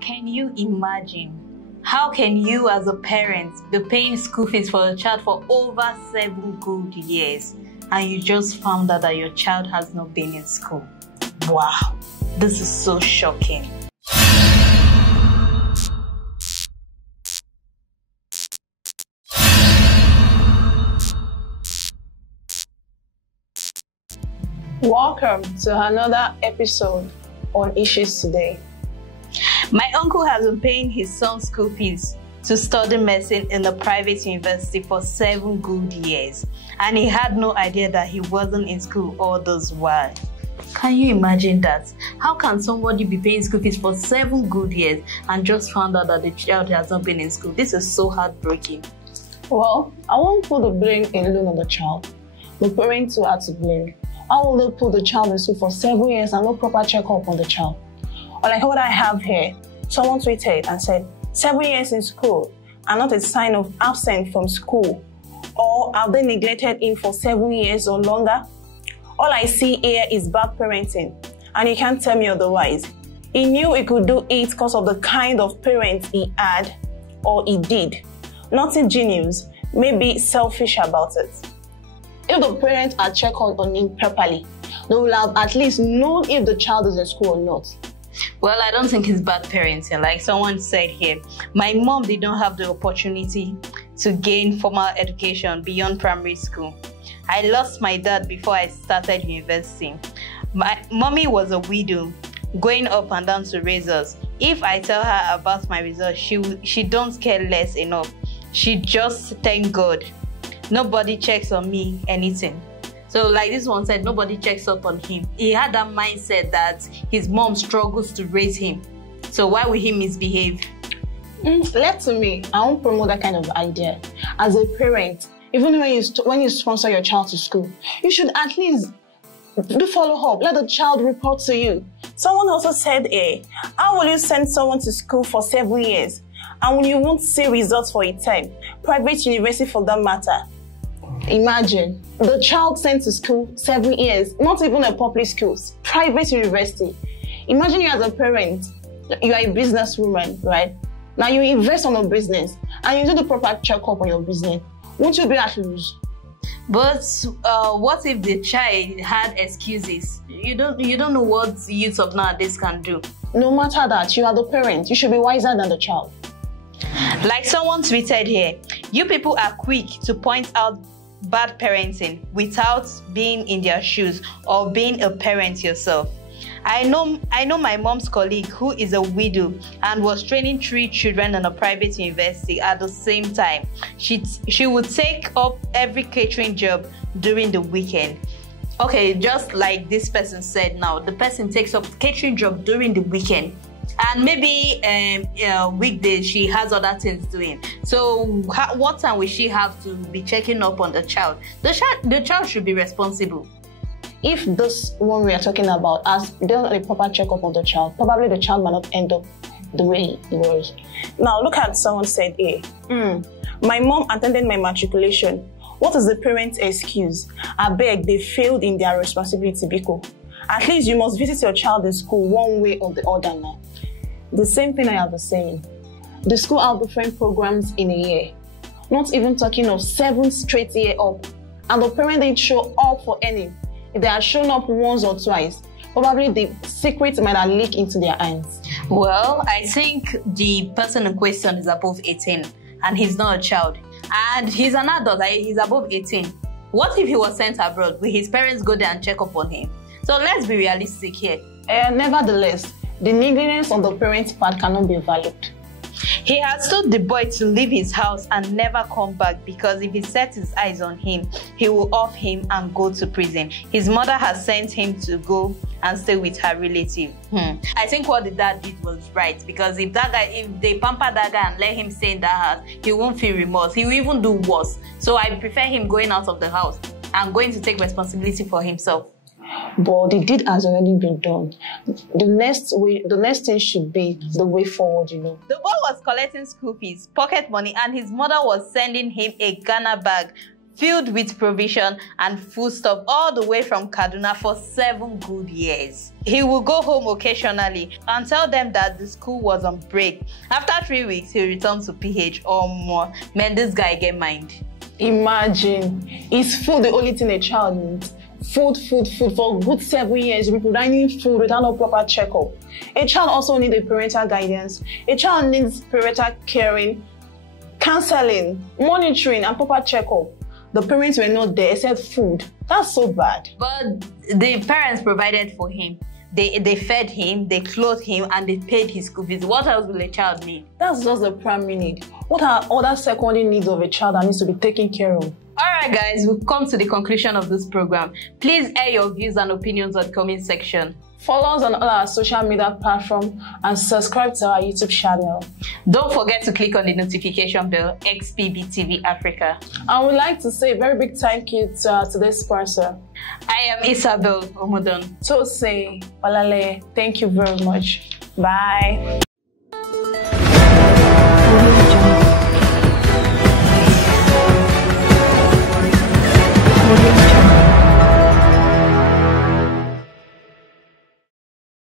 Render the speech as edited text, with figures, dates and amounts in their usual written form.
Can you imagine? How can you as a parent be paying school fees for a child for over 7 good years and you just found out that your child has not been in school? Wow, this is so shocking. Welcome to another episode on Issues Today. My uncle has been paying his son's school fees to study medicine in a private university for 7 good years, and he had no idea that he wasn't in school all those while. Can you imagine that? How can somebody be paying school fees for 7 good years and just found out that the child has not been in school? This is so heartbreaking. Well, I won't put the blame alone on the child. The parents who had to blame. How will they put the child in school for 7 years and no proper checkup on the child? Or like what I have here, someone tweeted and said, 7 years in school are not a sign of absence from school. Or have they neglected him for 7 years or longer? All I see here is bad parenting, and you can't tell me otherwise. He knew he could do it because of the kind of parents he had or he did. Nothing genius, maybe selfish about it. If the parents had checked on him properly, they will have at least known if the child is in school or not. Well, I don't think it's bad parenting. Like someone said here, my mom did not have the opportunity to gain formal education beyond primary school. I lost my dad before I started university. My mommy was a widow, going up and down to raise us. If I tell her about my results, she don't care less enough. She just thank God. Nobody checks on me anything. So like this one said, nobody checks up on him. He had that mindset that his mom struggles to raise him. So why would he misbehave? Left to me, I won't promote that kind of idea. As a parent, even when you sponsor your child to school, you should at least do follow up. Let the child report to you. Someone also said, how will you send someone to school for 7 years and you won't see results for a term? Private university for that matter. Imagine the child sent to school 7 years, not even a public school, private university. Imagine you as a parent, you are a businesswoman, right? Now you invest on a business and you do the proper checkup on your business. Won't you be at lose? But what if the child had excuses? You don't know what youth of nowadays can do. No matter that, you are the parent. You should be wiser than the child. Like someone tweeted here, you people are quick to point out bad parenting without being in their shoes or being a parent yourself. I know my mom's colleague who is a widow and was training 3 children in a private university at the same time. She would take up every catering job during the weekend. Okay, just like this person said now, the person takes up catering job during the weekend. And maybe weekdays she has other things doing. So what time will she have to be checking up on the child? The child should be responsible. If this one we are talking about has done a proper checkup on the child, probably the child might not end up the way he was. Now look at someone said, my mom attended my matriculation. What is the parent's excuse? I beg, they failed in their responsibility, Biko. At least you must visit your child in school one way or the other now. The same thing I have been saying. The school have different programs in a year. Not even talking of 7 straight years up. And the parent didn't show up for any. If they had shown up once or twice, probably the secret might have leaked into their hands. Well, I think the person in question is above 18 and he's not a child. And he's an adult, he's above 18. What if he was sent abroad? Will his parents go there and check up on him? So let's be realistic here. Nevertheless, the negligence on the parent's part cannot be valued. He has told the boy to leave his house and never come back because if he sets his eyes on him, he will off him and go to prison. His mother has sent him to go and stay with her relative. I think what the dad did was right because if they pamper that guy and let him stay in that house, he won't feel remorse. He will even do worse. So I prefer him going out of the house and going to take responsibility for himself. But the deed has already been done. The next thing should be the way forward, you know. The boy was collecting school fees, pocket money, and his mother was sending him a Ghana bag filled with provision and foodstuff all the way from Kaduna for 7 good years. He would go home occasionally and tell them that the school was on break. After 3 weeks, he returned to PH or more. Man, this guy get mind. Imagine, is food the only thing a child needs? Food for good 7 years. You'll be providing food without no proper checkup. A child also needs a parental guidance. A child needs parental caring, counseling, monitoring, and proper checkup. The parents were not there except food. That's so bad. But the parents provided for him. They fed him, they clothed him, and they paid his school fees. What else will a child need? That's just the primary need. What are other secondary needs of a child that needs to be taken care of? Alright guys, we've come to the conclusion of this program. Please air your views and opinions on the comment section. Follow us on all our social media platforms and subscribe to our YouTube channel. Don't forget to click on the notification bell, XPB TV Africa. I would like to say a very big thank you to today's sponsor. I am Isabel Omodon. Tose Balale, thank you very much. Bye.